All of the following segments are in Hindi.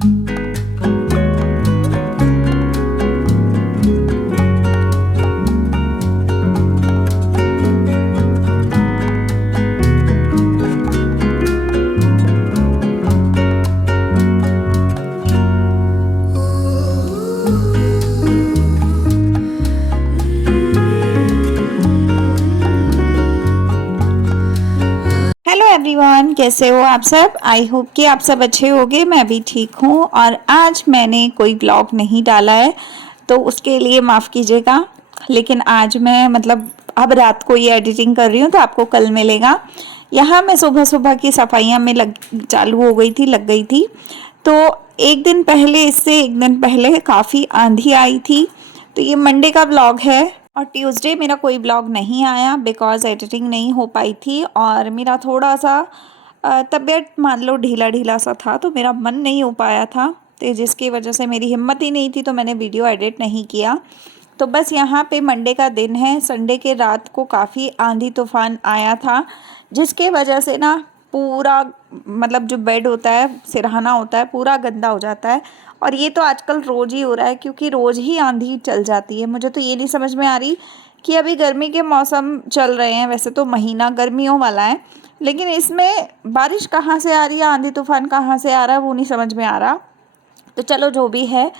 हेलो एवरीवन, कैसे हो आप सब। आई होप कि आप सब अच्छे होंगे। मैं भी ठीक हूँ और आज मैंने कोई ब्लॉग नहीं डाला है तो उसके लिए माफ़ कीजिएगा। लेकिन आज मैं अब रात को ये एडिटिंग कर रही हूँ तो आपको कल मिलेगा। यहाँ मैं सुबह सुबह की सफाइयाँ में चालू हो गई थी, लग गई थी। तो एक दिन पहले, इससे एक दिन पहले काफ़ी आंधी आई थी। तो ये मंडे का ब्लॉग है और ट्यूसडे मेरा कोई ब्लॉग नहीं आया बिकॉज़ एडिटिंग नहीं हो पाई थी और मेरा थोड़ा सा तबीयत मान लो ढीला ढीला सा था, तो मेरा मन नहीं हो पाया था, तो जिसकी वजह से मेरी हिम्मत ही नहीं थी, तो मैंने वीडियो एडिट नहीं किया। तो बस यहाँ पे मंडे का दिन है। संडे के रात को काफ़ी आंधी तूफान आया था, जिसके वजह से ना पूरा जो बेड होता है, सिरहाना होता है, पूरा गंदा हो जाता है। और ये तो आजकल रोज़ ही हो रहा है क्योंकि रोज़ ही आंधी चल जाती है। मुझे तो ये नहीं समझ में आ रही कि अभी गर्मी के मौसम चल रहे हैं, वैसे तो महीना गर्मियों वाला है, लेकिन इसमें बारिश कहाँ से आ रही है, आंधी तूफान कहाँ से आ रहा है, वो नहीं समझ में आ रहा। तो चलो जो भी है,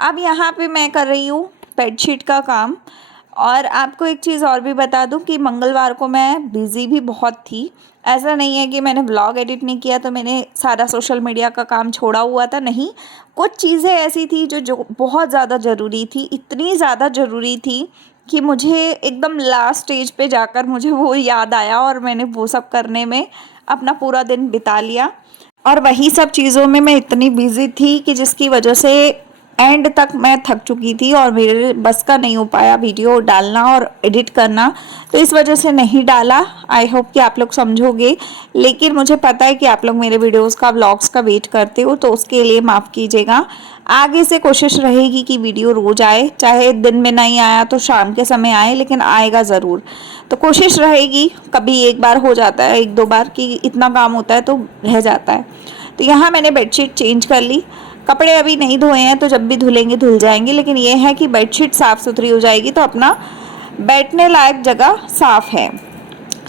अब यहाँ पे मैं कर रही हूँ बेडशीट का काम। और आपको एक चीज़ और भी बता दूँ कि मंगलवार को मैं बिज़ी भी बहुत थी। ऐसा नहीं है कि मैंने व्लॉग एडिट नहीं किया तो मैंने सारा सोशल मीडिया का काम छोड़ा हुआ था, नहीं। कुछ चीज़ें ऐसी थी जो बहुत ज़्यादा ज़रूरी थी, इतनी ज़्यादा ज़रूरी थी कि मुझे एकदम लास्ट स्टेज पे जाकर मुझे वो याद आया और मैंने वो सब करने में अपना पूरा दिन बिता लिया। और वही सब चीज़ों में मैं इतनी बिज़ी थी कि जिसकी वजह से एंड तक मैं थक चुकी थी और मेरे बस का नहीं हो पाया वीडियो डालना और एडिट करना, तो इस वजह से नहीं डाला। आई होप कि आप लोग समझोगे, लेकिन मुझे पता है कि आप लोग मेरे वीडियोस का, व्लॉग्स का वेट करते हो, तो उसके लिए माफ़ कीजिएगा। आगे से कोशिश रहेगी कि वीडियो रोज़ आए, चाहे दिन में नहीं आया तो शाम के समय आए, लेकिन आएगा ज़रूर। तो कोशिश रहेगी। कभी एक बार हो जाता है, एक दो बार, कि इतना काम होता है तो रह जाता है। तो यहाँ मैंने बेडशीट चेंज कर ली। कपड़े अभी नहीं धोए हैं, तो जब भी धुलेंगे धुल जाएंगे, लेकिन ये है कि बेडशीट साफ़ सुथरी हो जाएगी तो अपना बैठने लायक जगह साफ़ है।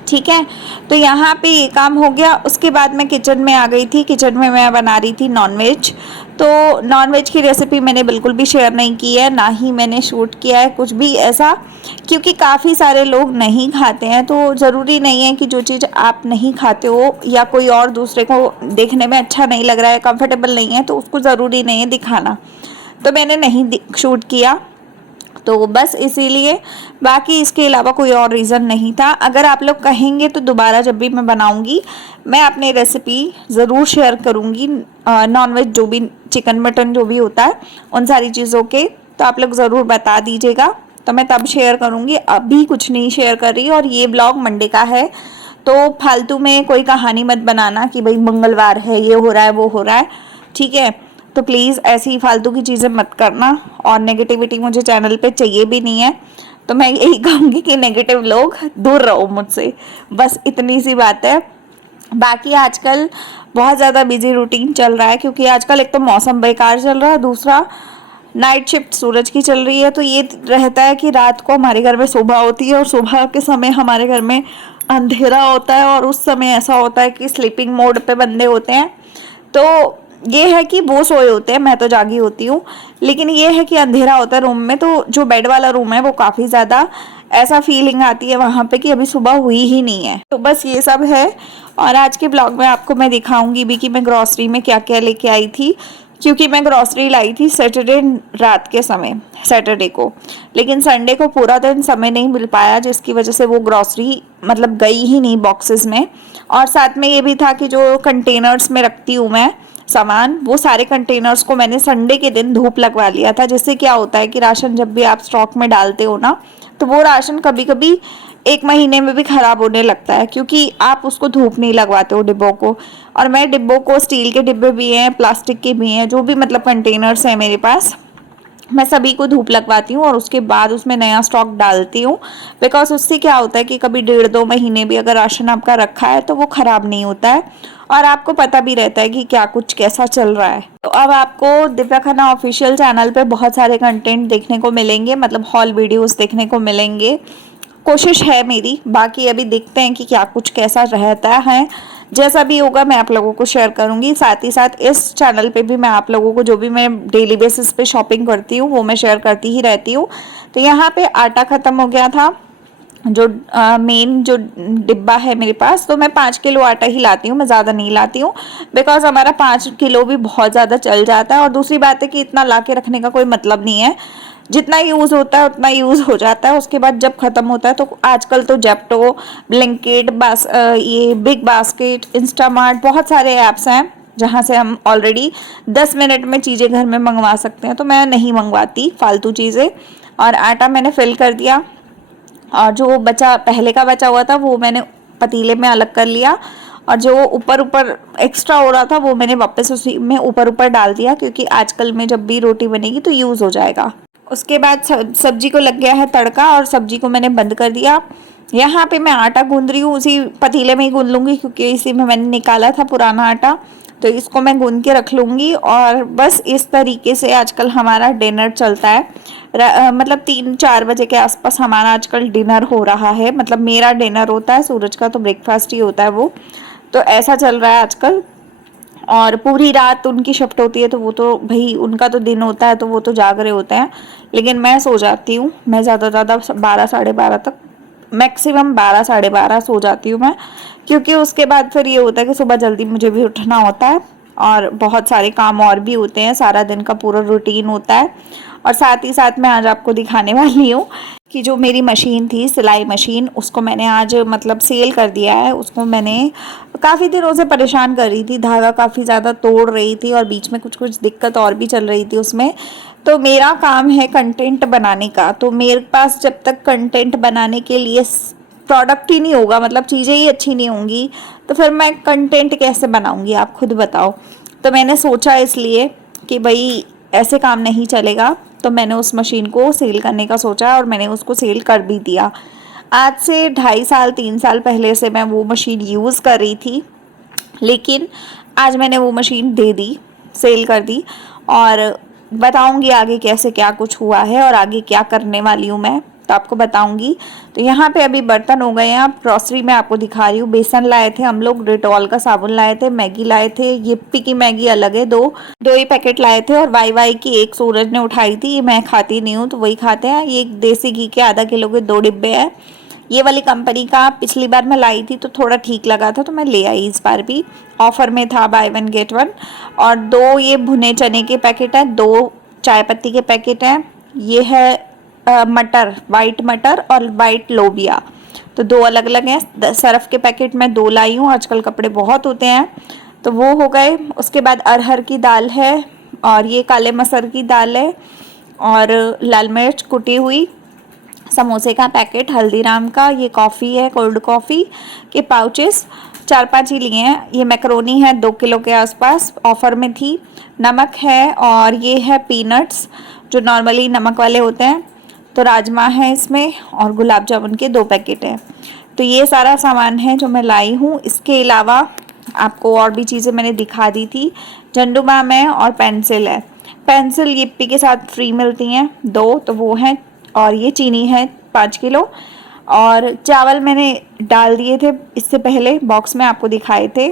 ठीक है, तो यहाँ पे ये काम हो गया। उसके बाद मैं किचन में आ गई थी। किचन में मैं बना रही थी नॉनवेज। तो नॉनवेज की रेसिपी मैंने बिल्कुल भी शेयर नहीं की है, ना ही मैंने शूट किया है कुछ भी ऐसा, क्योंकि काफ़ी सारे लोग नहीं खाते हैं। तो ज़रूरी नहीं है कि जो चीज़ आप नहीं खाते हो या कोई और दूसरे को देखने में अच्छा नहीं लग रहा है, कंफर्टेबल नहीं है, तो उसको ज़रूरी नहीं है दिखाना। तो मैंने नहीं शूट किया, तो बस इसीलिए। बाकी इसके अलावा कोई और रीज़न नहीं था। अगर आप लोग कहेंगे तो दोबारा जब भी मैं बनाऊंगी, मैं अपनी रेसिपी ज़रूर शेयर करूंगी। नॉनवेज जो भी, चिकन मटन जो भी होता है, उन सारी चीज़ों के, तो आप लोग ज़रूर बता दीजिएगा, तो मैं तब शेयर करूंगी। अभी कुछ नहीं शेयर कर रही। और ये ब्लॉग मंडे का है, तो फालतू में कोई कहानी मत बनाना कि भाई मंगलवार है, ये हो रहा है, वो हो रहा है। ठीक है, तो प्लीज़ ऐसी फालतू की चीज़ें मत करना। और नेगेटिविटी मुझे चैनल पे चाहिए भी नहीं है। तो मैं यही कहूँगी कि नेगेटिव लोग दूर रहो मुझसे, बस इतनी सी बात है। बाकी आजकल बहुत ज़्यादा बिजी रूटीन चल रहा है, क्योंकि आजकल एक तो मौसम बेकार चल रहा है, दूसरा नाइट शिफ्ट सूरज की चल रही है। तो ये रहता है कि रात को हमारे घर में सुबह होती है और सुबह के समय हमारे घर में अंधेरा होता है, और उस समय ऐसा होता है कि स्लीपिंग मोड पे बंदे होते हैं। तो ये है कि वो सोए होते हैं, मैं तो जागी होती हूँ, लेकिन ये है कि अंधेरा होता है रूम में। तो जो बेड वाला रूम है वो काफ़ी ज़्यादा ऐसा फीलिंग आती है वहाँ पे कि अभी सुबह हुई ही नहीं है। तो बस ये सब है। और आज के ब्लॉग में आपको मैं दिखाऊंगी भी कि मैं ग्रॉसरी में क्या क्या लेके आई थी, क्योंकि मैं ग्रॉसरी लाई थी सैटरडे रात के समय, सैटरडे को, लेकिन संडे को पूरा दिन समय नहीं मिल पाया, जिसकी वजह से वो ग्रॉसरी गई ही नहीं बॉक्सेस में। और साथ में ये भी था कि जो कंटेनर्स में रखती हूँ मैं सामान, वो सारे कंटेनर्स को मैंने संडे के दिन धूप लगवा लिया था। जिससे क्या होता है कि राशन जब भी आप स्टॉक में डालते हो ना, तो वो राशन कभी कभी एक महीने में भी ख़राब होने लगता है, क्योंकि आप उसको धूप नहीं लगवाते हो डिब्बों को। और मैं डिब्बों को, स्टील के डिब्बे भी हैं, प्लास्टिक के भी हैं, जो भी कंटेनर्स हैं मेरे पास, मैं सभी को धूप लगवाती हूँ और उसके बाद उसमें नया स्टॉक डालती हूँ। बिकॉज उससे क्या होता है कि कभी 1.5-2 महीने भी अगर राशन आपका रखा है तो वो ख़राब नहीं होता है, और आपको पता भी रहता है कि क्या कुछ कैसा चल रहा है। तो अब आपको दिव्या खन्ना ऑफिशियल चैनल पे बहुत सारे कंटेंट देखने को मिलेंगे, मतलब हॉल वीडियोस देखने को मिलेंगे, कोशिश है मेरी। बाकी अभी देखते हैं कि क्या कुछ कैसा रहता है। जैसा भी होगा मैं आप लोगों को शेयर करूंगी। साथ ही साथ इस चैनल पे भी मैं आप लोगों को जो भी मैं डेली बेसिस पे शॉपिंग करती हूँ वो मैं शेयर करती ही रहती हूँ। तो यहाँ पे आटा ख़त्म हो गया था, जो मेन जो डिब्बा है मेरे पास, तो मैं 5 किलो आटा ही लाती हूँ, मैं ज़्यादा नहीं लाती हूँ, बिकॉज हमारा 5 किलो भी बहुत ज़्यादा चल जाता है। और दूसरी बात है कि इतना ला के रखने का कोई मतलब नहीं है, जितना यूज़ होता है उतना यूज़ हो जाता है, उसके बाद जब ख़त्म होता है तो आजकल तो जेप्टो, ब्लिंकिट, ये बिग बास्केट, इंस्टामार्ट, बहुत सारे ऐप्स हैं जहाँ से हम ऑलरेडी 10 मिनट में चीज़ें घर में मंगवा सकते हैं। तो मैं नहीं मंगवाती फालतू चीज़ें। और आटा मैंने फिल कर दिया, और जो बचा पहले का बचा हुआ था वो मैंने पतीले में अलग कर लिया, और जो ऊपर ऊपर एक्स्ट्रा हो रहा था वो मैंने वापस उसी में ऊपर ऊपर डाल दिया, क्योंकि आजकल में जब भी रोटी बनेगी तो यूज़ हो जाएगा। उसके बाद सब्जी को लग गया है तड़का, और सब्जी को मैंने बंद कर दिया। यहाँ पे मैं आटा गूंद रही हूँ, उसी पतीले में ही गूंद लूँगी, क्योंकि इसी में मैंने निकाला था पुराना आटा, तो इसको मैं गूंद के रख लूँगी। और बस इस तरीके से आजकल हमारा डिनर चलता है। मतलब 3-4 बजे के आसपास हमारा आजकल डिनर हो रहा है, मतलब मेरा डिनर होता है, सूरज का तो ब्रेकफास्ट ही होता है वो। तो ऐसा चल रहा है आजकल। और पूरी रात उनकी शिफ्ट होती है, तो वो तो भाई उनका तो दिन होता है, तो वो तो जाग रहे होते हैं, लेकिन मैं सो जाती हूँ। मैं ज़्यादा से ज़्यादा 12-12:30 तक, मैक्सिमम 12-12:30 सो जाती हूँ मैं, क्योंकि उसके बाद फिर ये होता है कि सुबह जल्दी मुझे भी उठना होता है, और बहुत सारे काम और भी होते हैं, सारा दिन का पूरा रूटीन होता है। और साथ ही साथ मैं आज आपको दिखाने वाली हूँ कि जो मेरी मशीन थी, सिलाई मशीन, उसको मैंने आज मतलब सेल कर दिया है। उसको मैंने काफ़ी दिनों से परेशान कर रही थी, धागा काफ़ी ज़्यादा तोड़ रही थी, और बीच में कुछ कुछ दिक्कत और भी चल रही थी उसमें। तो मेरा काम है कंटेंट बनाने का, तो मेरे पास जब तक कंटेंट बनाने के लिए प्रोडक्ट ही नहीं होगा, मतलब चीज़ें ही अच्छी नहीं होंगी, तो फिर मैं कंटेंट कैसे बनाऊंगी, आप खुद बताओ। तो मैंने सोचा इसलिए कि भाई ऐसे काम नहीं चलेगा, तो मैंने उस मशीन को सेल करने का सोचा, और मैंने उसको सेल कर भी दिया। आज से 2.5 साल 3 साल पहले से मैं वो मशीन यूज़ कर रही थी, लेकिन आज मैंने वो मशीन दे दी, सेल कर दी। और बताऊंगी आगे कैसे क्या कुछ हुआ है, और आगे क्या करने वाली हूँ मैं, तो आपको बताऊंगी। तो यहाँ पे अभी बर्तन हो गए हैं। अब ग्रॉसरी में आपको दिखा रही हूँ। बेसन लाए थे हम लोग, डेटॉल का साबुन लाए थे, मैगी लाए थे, यिप्पी की मैगी अलग है, दो ही पैकेट लाए थे, और वाई वाई की एक सूरज ने उठाई थी, ये मैं खाती नहीं हूँ तो वही खाते हैं। ये देसी घी के आधा किलो के 2 डिब्बे हैं, ये वाली कंपनी का। पिछली बार मैं लाई थी तो थोड़ा ठीक लगा था, तो मैं ले आई, इस बार भी ऑफर में था, बाय 1 गेट 1। और 2 ये भुने चने के पैकेट हैं, 2 चाय पत्ती के पैकेट हैं, ये है मटर, वाइट मटर और वाइट लोबिया, तो 2 अलग अलग हैं। सरफ के पैकेट में 2 लाई हूँ, आजकल कपड़े बहुत होते हैं, तो वो हो गए। उसके बाद अरहर की दाल है, और ये काले मसर की दाल है, और लाल मिर्च कुटी हुई, समोसे का पैकेट हल्दीराम का, ये कॉफ़ी है, कोल्ड कॉफ़ी के पाउचेस 4-5 ही लिए हैं। ये मैक्रोनी है 2 किलो के आसपास, ऑफ़र में थी। नमक है, और ये है पीनट्स जो नॉर्मली नमक वाले होते हैं। तो राजमा है इसमें, और गुलाब जामुन के 2 पैकेट हैं। तो ये सारा सामान है जो मैं लाई हूँ। इसके अलावा आपको और भी चीज़ें मैंने दिखा दी थी। झंडू बाम है, और पेंसिल है। पेंसिल यिप्पी के साथ फ्री मिलती हैं 2, तो वो हैं। और ये चीनी है 5 किलो, और चावल मैंने डाल दिए थे इससे पहले, बॉक्स में आपको दिखाए थे।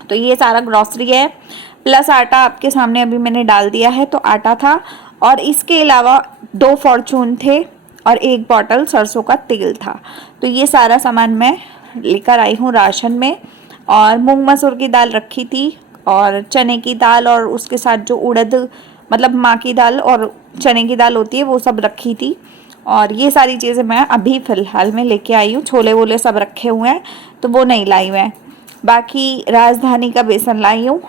तो ये सारा ग्रॉसरी है, प्लस आटा आपके सामने अभी मैंने डाल दिया है, तो आटा था। और इसके अलावा 2 फॉर्चून थे, और 1 बॉटल सरसों का तेल था। तो ये सारा सामान मैं लेकर आई हूँ राशन में। और मूंग मसूर की दाल रखी थी, और चने की दाल, और उसके साथ जो उड़द, मतलब माँ की दाल और चने की दाल होती है, वो सब रखी थी। और ये सारी चीज़ें मैं अभी फ़िलहाल में लेके आई हूँ। छोले वोले सब रखे हुए हैं, तो वो नहीं लाई मैं। बाकी राजधानी का बेसन लाई हूँ,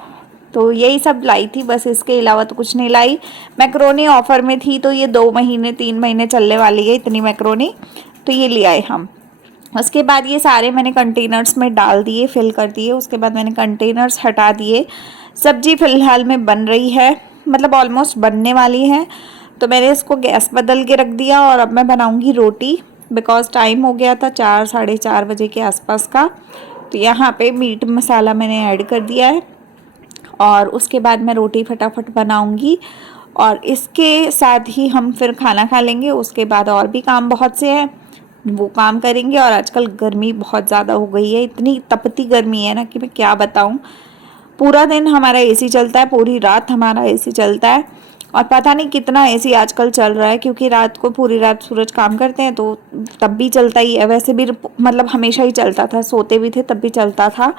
तो यही सब लाई थी, बस इसके अलावा तो कुछ नहीं लाई। मैक्रोनी ऑफ़र में थी, तो ये 2 महीने 3 महीने चलने वाली है इतनी मैक्रोनी, तो ये ले आए हम। उसके बाद ये सारे मैंने कंटेनर्स में डाल दिए, फिल कर दिए। उसके बाद मैंने कंटेनर्स हटा दिए। सब्जी फ़िलहाल में बन रही है, मतलब ऑलमोस्ट बनने वाली है, तो मैंने इसको गैस बदल के रख दिया। और अब मैं बनाऊंगी रोटी, बिकॉज़ टाइम हो गया था 4-4:30 बजे के आसपास का। तो यहाँ पे मीट मसाला मैंने ऐड कर दिया है, और उसके बाद मैं रोटी फटाफट बनाऊंगी और इसके साथ ही हम फिर खाना खा लेंगे। उसके बाद और भी काम बहुत से हैं, वो काम करेंगे। और आजकल गर्मी बहुत ज़्यादा हो गई है, इतनी तपती गर्मी है ना कि मैं क्या बताऊँ। पूरा दिन हमारा एसी चलता है, पूरी रात हमारा एसी चलता है। और पता नहीं कितना एसी आजकल चल रहा है, क्योंकि रात को पूरी रात सूरज काम करते हैं तो तब भी चलता ही है। वैसे भी मतलब हमेशा ही चलता था, सोते भी थे तब भी चलता था।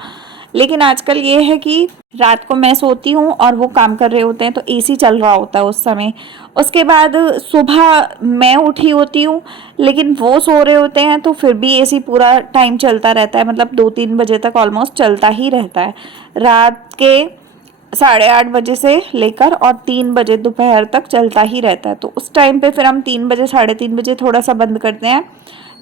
लेकिन आजकल ये है कि रात को मैं सोती हूँ और वो काम कर रहे होते हैं तो एसी चल रहा होता है उस समय। उसके बाद सुबह मैं उठी होती हूँ लेकिन वो सो रहे होते हैं तो फिर भी एसी पूरा टाइम चलता रहता है, मतलब 2-3 बजे तक ऑलमोस्ट चलता ही रहता है। रात के 8:30 बजे से लेकर और 3 बजे दोपहर तक चलता ही रहता है। तो उस टाइम पे फिर हम 3 बजे 3:30 बजे थोड़ा सा बंद करते हैं।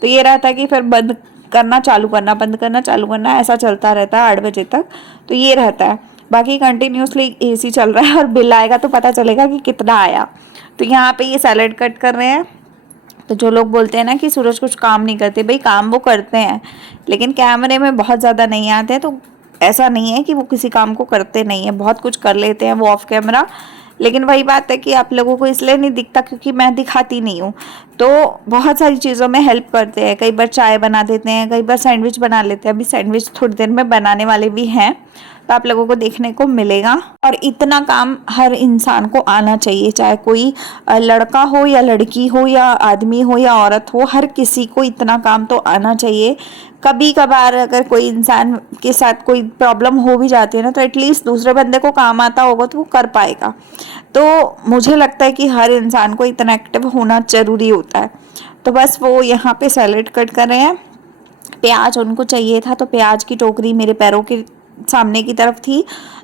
तो ये रहता है कि फिर बंद करना चालू करना, बंद करना चालू करना, ऐसा चलता रहता है 8 बजे तक। तो ये रहता है, बाकी कंटिन्यूसली एसी चल रहा है। और बिल आएगा तो पता चलेगा कि कितना आया। तो यहाँ पे ये सैलेड कट कर रहे हैं। तो जो लोग बोलते हैं ना कि सूरज कुछ काम नहीं करते, भाई काम वो करते हैं लेकिन कैमरे में बहुत ज़्यादा नहीं आते हैं। तो ऐसा नहीं है कि वो किसी काम को करते नहीं है, बहुत कुछ कर लेते हैं वो ऑफ कैमरा। लेकिन वही बात है कि आप लोगों को इसलिए नहीं दिखता क्योंकि मैं दिखाती नहीं हूँ। तो बहुत सारी चीज़ों में हेल्प करते हैं, कई बार चाय बना देते हैं, कई बार सैंडविच बना लेते हैं। अभी सैंडविच थोड़ी देर में बनाने वाले भी हैं, तो आप लोगों को देखने को मिलेगा। और इतना काम हर इंसान को आना चाहिए, चाहे कोई लड़का हो या लड़की हो या आदमी हो या औरत हो, हर किसी को इतना काम तो आना चाहिए। कभी कभार अगर कोई इंसान के साथ कोई प्रॉब्लम हो भी जाती है ना, तो एटलीस्ट दूसरे बंदे को काम आता होगा तो वो कर पाएगा। तो मुझे लगता है कि हर इंसान को इतना एक्टिव होना ज़रूरी होता है। तो बस वो यहाँ पे सैलेड कट कर रहे हैं। प्याज उनको चाहिए था, तो प्याज की टोकरी मेरे पैरों के सामने की तरफ थी,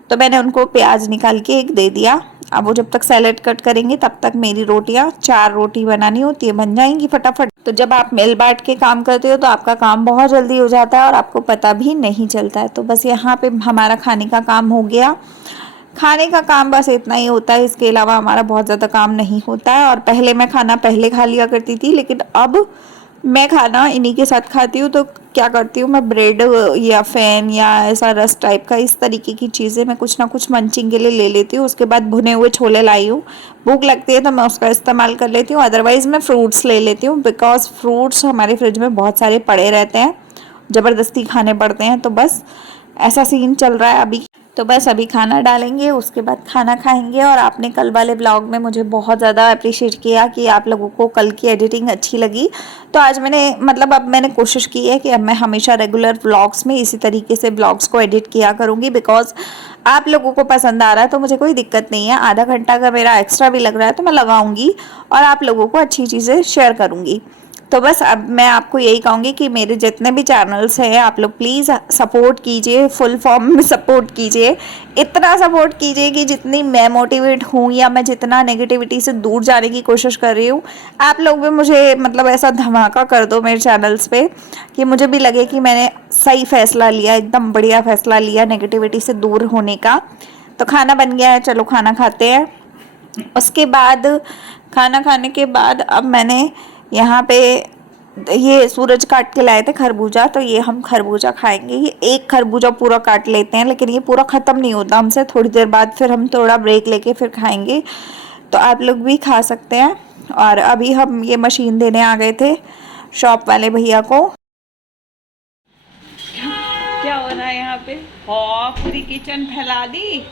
तो मैंने उनको प्याज निकाल के एक दे दिया। अब वो जब तक सैलेड कट करेंगे तब तक मेरी रोटियां, 4 रोटी बनानी होती है, बन जाएंगी फटाफट। तो जब आप मिल बांट के काम करते हो तो आपका काम बहुत जल्दी हो जाता है और आपको पता भी नहीं चलता है। तो बस यहाँ पे हमारा खाने का काम हो गया। खाने का काम बस इतना ही होता है, इसके अलावा हमारा बहुत ज़्यादा काम नहीं होता है। और पहले मैं खाना पहले खा लिया करती थी, लेकिन अब मैं खाना इन्हीं के साथ खाती हूँ। तो क्या करती हूँ, मैं ब्रेड या फैन या ऐसा रस टाइप का, इस तरीके की चीज़ें मैं कुछ ना कुछ मंचिंग के लिए ले लेती हूँ। उसके बाद भुने हुए छोले लाई हूँ, भूख लगती है तो मैं उसका इस्तेमाल कर लेती हूँ। अदरवाइज़ मैं फ्रूट्स ले लेती हूँ, बिकॉज फ्रूट्स हमारे फ्रिज में बहुत सारे पड़े रहते हैं, ज़बरदस्ती खाने पड़ते हैं। तो बस ऐसा सीन चल रहा है अभी। तो बस अभी खाना डालेंगे, उसके बाद खाना खाएंगे। और आपने कल वाले ब्लॉग में मुझे बहुत ज़्यादा अप्रिशिएट किया कि आप लोगों को कल की एडिटिंग अच्छी लगी। तो आज मैंने मतलब अब मैंने कोशिश की है कि अब मैं हमेशा रेगुलर ब्लॉग्स में इसी तरीके से ब्लॉग्स को एडिट किया करूँगी। बिकॉज आप लोगों को पसंद आ रहा है तो मुझे कोई दिक्कत नहीं है, आधा घंटा का मेरा एक्स्ट्रा भी लग रहा है तो मैं लगाऊंगी और आप लोगों को अच्छी चीज़ें शेयर करूँगी। तो बस अब मैं आपको यही कहूँगी कि मेरे जितने भी चैनल्स हैं आप लोग प्लीज़ सपोर्ट कीजिए, फुल फॉर्म में सपोर्ट कीजिए। इतना सपोर्ट कीजिए कि जितनी मैं मोटिवेट हूँ या मैं जितना नेगेटिविटी से दूर जाने की कोशिश कर रही हूँ, आप लोग भी मुझे मतलब ऐसा धमाका कर दो मेरे चैनल्स पे कि मुझे भी लगे कि मैंने सही फैसला लिया, एकदम बढ़िया फैसला लिया नेगेटिविटी से दूर होने का। तो खाना बन गया है, चलो खाना खाते हैं। उसके बाद खाना खाने के बाद अब मैंने यहाँ पे ये सूरज काट के लाए थे खरबूजा, तो ये हम खरबूजा खाएंगे। ये एक खरबूजा पूरा काट लेते हैं लेकिन ये पूरा ख़त्म नहीं होता हमसे, थोड़ी देर बाद फिर हम थोड़ा ब्रेक लेके फिर खाएंगे। तो आप लोग भी खा सकते हैं। और अभी हम ये मशीन देने आ गए थे शॉप वाले भैया को। क्या हो रहा है यहाँ पे? हाँ, पूरी किचन फैला दी।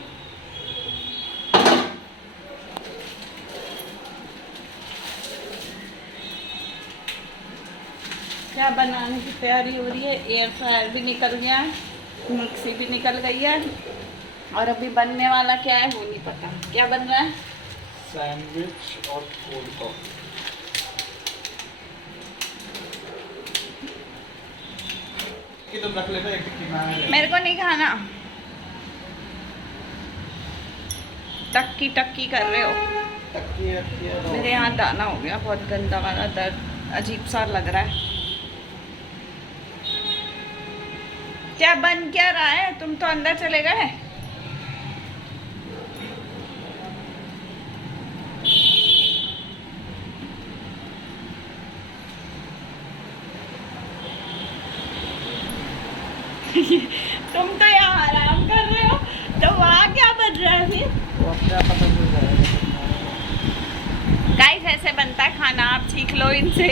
क्या बनाने की तैयारी हो रही है? एयर फ्रायर भी निकल गया है, मिक्सी भी निकल गई है, और अभी बनने वाला क्या है वो नहीं पता। क्या बन रहा है? सैंडविच और कोल्ड कॉफी। तुम रख लेना, एक मेरे को नहीं खाना। टक्की टक्की कर रहे हो? मेरे यहाँ दाना हो गया बहुत गंदा वाला, दर्द अजीब सा लग रहा है। क्या बन क्या रहा है? तुम तो अंदर चले गए। तुम तो यहाँ आराम कर रहे हो, तो वहाँ क्या बन गाइस ऐसे बनता है खाना, आप सीख लो इनसे।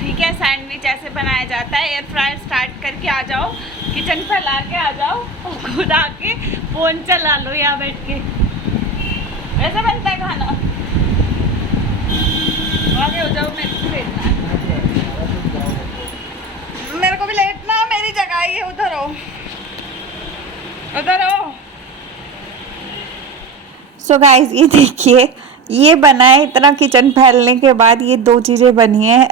ठीक है, सैंडविच ऐसे बनाया जाता है। एयर फ्रायर स्टार्ट करके आ जाओ, किचन पर ला के आ जाओ और खुद आके फोन चला लो यहाँ बैठ के। ऐसे बनता है खाना। आगे हो जाओ, मेरे को लेटना है, मेरे को भी लेटना, मेरी जगह ही है। उधर हो, उधर हो। सो गाइस ये देखिए, ये बना है इतना किचन फैलने के बाद। ये दो चीज़ें बनी है,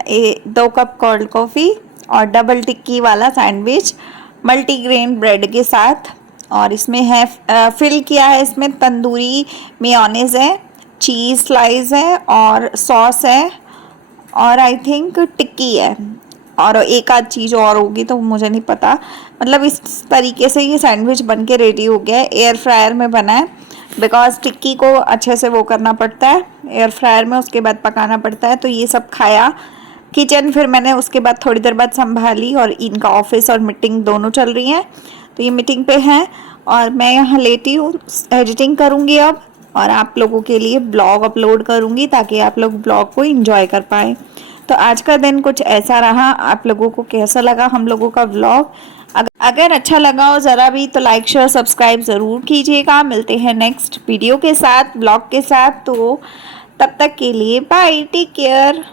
2 कप कोल्ड कॉफ़ी और डबल टिक्की वाला सैंडविच मल्टीग्रेन ब्रेड के साथ। और इसमें है फिल किया है, इसमें तंदूरी मेयोनेज़ है, चीज़ स्लाइस है और सॉस है और आई थिंक टिक्की है और एक आध चीज़ और होगी तो मुझे नहीं पता। मतलब इस तरीके से ये सैंडविच बन के रेडी हो गया है। एयर फ्रायर में बना है बिकॉज टिक्की को अच्छे से वो करना पड़ता है एयर फ्रायर में, उसके बाद पकाना पड़ता है। तो ये सब खाया किचन, फिर मैंने उसके बाद थोड़ी देर बाद संभाली और इनका ऑफिस और मीटिंग दोनों चल रही हैं। तो ये मीटिंग पे हैं और मैं यहाँ लेटी हूँ, एडिटिंग करूँगी अब और आप लोगों के लिए ब्लॉग अपलोड करूँगी ताकि आप लोग ब्लॉग को एंजॉय कर पाएँ। तो आज का दिन कुछ ऐसा रहा। आप लोगों को कैसा लगा हम लोगों का व्लॉग? अगर अच्छा लगा हो ज़रा भी तो लाइक शेयर सब्सक्राइब ज़रूर कीजिएगा। मिलते हैं नेक्स्ट वीडियो के साथ, ब्लॉग के साथ। तो तब तक के लिए बाय, टेक केयर।